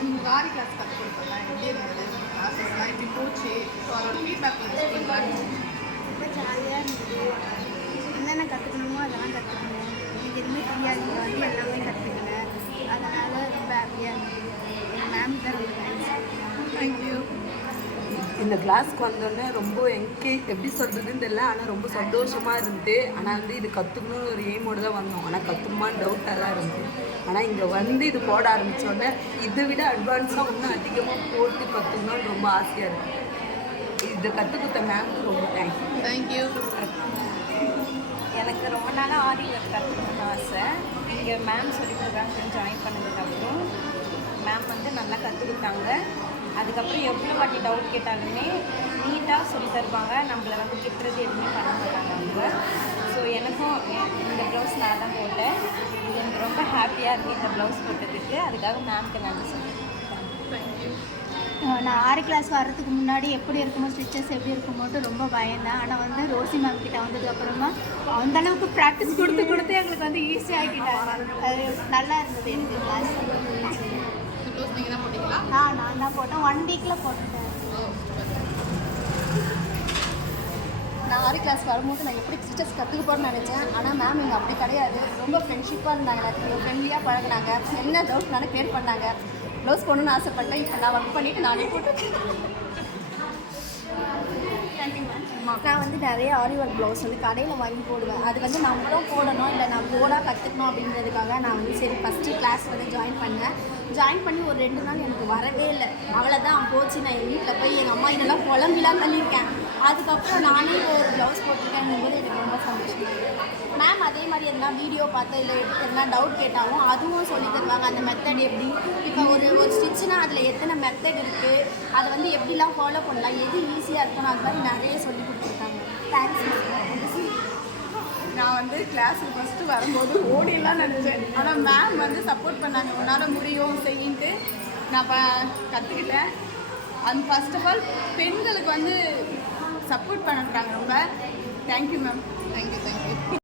உங்களுக்கு ஆரி கிளாஸ் கற்றுக் கொடுத்தா எப்படி இருந்தது? கிளாஸஸ்லாம் எப்படி போச்சு? ஸோ அதோட ஃபீட்பேக் கொஞ்சம் சொல்லுங்கள். ரொம்ப ஜாலியாக இருந்தது. என்னென்ன கற்றுக்கணுமோ அதெல்லாம் கற்றுக்கணும். எனக்கு எதுவுமே தெரியாது, இங்கே வந்து எல்லாமே கற்றுக்கினேன். அதனால் ரொம்ப ஹாப்பியாக இருந்தது. எங்கள் மேம் தான் ரொம்ப தேங்க்ஸ். தேங்க்யூ. இந்த கிளாஸ்க்கு வந்தோடனே ரொம்ப எப்படி சொல்கிறதுன்னு தெரியல, ஆனால் ரொம்ப சந்தோஷமாக இருந்தது. ஆனால் வந்து இது கற்றுக்கணும்னு ஒரு எய்மோடு தான் வந்தோம். ஆனால் கற்றுக்குமான்னு டவுட்டாக தான் இருந்தது. ஆனால் இங்கே வந்து இது போட ஆரம்பித்தோடனே இதை விட அட்வான்ஸாக இன்னும் அதிகமாக போட்டு கற்றுக்கணும்னு ரொம்ப ஆசையாக இருக்குது. இதை கற்றுக் கொடுத்த மேம்க்கு ரொம்ப தேங்க்யூ. தேங்க்யூ. எனக்கு ரொம்ப நாளாக ஆரி ஒர்க் கற்றுக்கணும்னு ஆசை. இங்கே மேம் சொல்லிக் கொடுக்குறாங்க. ஜாயின் பண்ணதுக்கப்புறம் மேம் வந்து நல்லா கற்றுக் கொடுத்தாங்க. அதுக்கப்புறம் எவ்வளோ வாட்டி டவுட் கேட்டாலுமே நீட்டாக சொல்லி தருவாங்க. நம்மளை வந்து திட்டுறது எதுவுமே பண்ண மாட்டாங்க அவங்க. ஸோ எனக்கும் இந்த ப்ளவுஸ் நான் தான் போட்டேன். இது எனக்கு ரொம்ப ஹாப்பியாக இருக்குது இந்த ப்ளவுஸ் போட்டதுக்கு. அதுக்காக மேம்க்கு நன்றி சொல்லுவேன். நான் ஆரி கிளாஸ் வர்றதுக்கு முன்னாடி எப்படி இருக்குமோ, ஸ்டிச்சஸ் எப்படி இருக்குமோட்டு ரொம்ப பயந்தேன். ஆனால் வந்து ரோசி மேம் கிட்ட வந்ததுக்கப்புறமா அந்தளவுக்கு ப்ராக்டிஸ் கொடுத்து எங்களுக்கு வந்து ஈஸியாகிக்கிட்டாங்க. அது நல்லா இருந்தது எனக்கு கிளாஸ். ப்ளவுஸ் நீங்கள் தான் போட்டிங்களா? நான் தான் போட்டேன். 1 வீக்கில் போட்டுட்டேன். நான் ஆரி கிளாஸ் வரும்போது நான் எப்படி ஸ்டிச்சஸ் கற்றுக்க போகிறேன்னு நினச்சேன். ஆனால் மேம் இங்கே அப்படி கிடையாது. ரொம்ப ஃப்ரெண்ட்ஷிப்பாக இருந்தாங்க. எனக்கு ஃப்ரெண்ட்லியாக பழகினாங்க. என்ன டவுட்னாலும் கேர் பண்ணாங்க. ப்ளவுஸ் போடணுன்னு ஆசைப்பட்டேன். இப்போ நான் ஒர்க் பண்ணிவிட்டு நானே போட்டு தேங்க்யூ மேம். நான் வந்து நிறைய ஆரி ஒர்க் ப்ளவுஸ் வந்து கடையில் வாங்கி போடுவேன். அது வந்து நம்மளும் போடணும், இல்லை நான் போடாக கற்றுக்கணும் அப்படின்றதுக்காக நான் வந்து சரி ஃபஸ்ட்டு கிளாஸ் வந்து ஜாயின் பண்ணேன். ஜாயின் பண்ணி ஒரு 2 நாள் எனக்கு வரவே இல்லை. அவ்வளோதான் போச்சு. நான் எங்கள் வீட்டில் போய் எங்கள் அம்மா இதெல்லாம் குழம்பிலாம் தள்ளியிருக்கேன். அதுக்கப்புறம் நானே ஒரு ப்ளவுஸ் போட்டிருக்கேங்கும்போது எனக்கு ரொம்ப சந்தோஷம். மேம் அதே மாதிரி எதனா வீடியோ பார்த்து இல்லை எதனா டவுட் கேட்டாலும் அதுவும் சொல்லி தருவாங்க. அந்த மெத்தட் எப்படி, இப்போ ஒரு ஸ்டிச்சுனால் அதில் எத்தனை மெத்தட் இருக்குது, அதை வந்து எப்படிலாம் ஃபாலோ பண்ணலாம், எது ஈஸியாக இருக்கணும், அது மாதிரி நிறைய சொல்லி கொடுத்துருக்காங்க. Thanks ma'am. நான் வந்து கிளாஸுக்கு ஃபஸ்ட்டு வரும்போது ஓடிலாம் நினச்சேன். ஆனால் மேம் வந்து சப்போர்ட் பண்ணாங்க. உன்னால் முடியும் செய்யின்ட்டு நான் கற்றுக்கிட்டேன். அண்ட் ஃபர்ஸ்ட் ஆஃப் ஆல் பெண்களுக்கு வந்து சப்போர்ட் பண்ணுறாங்க ரொம்ப. Thank you ma'am. தேங்க்யூ.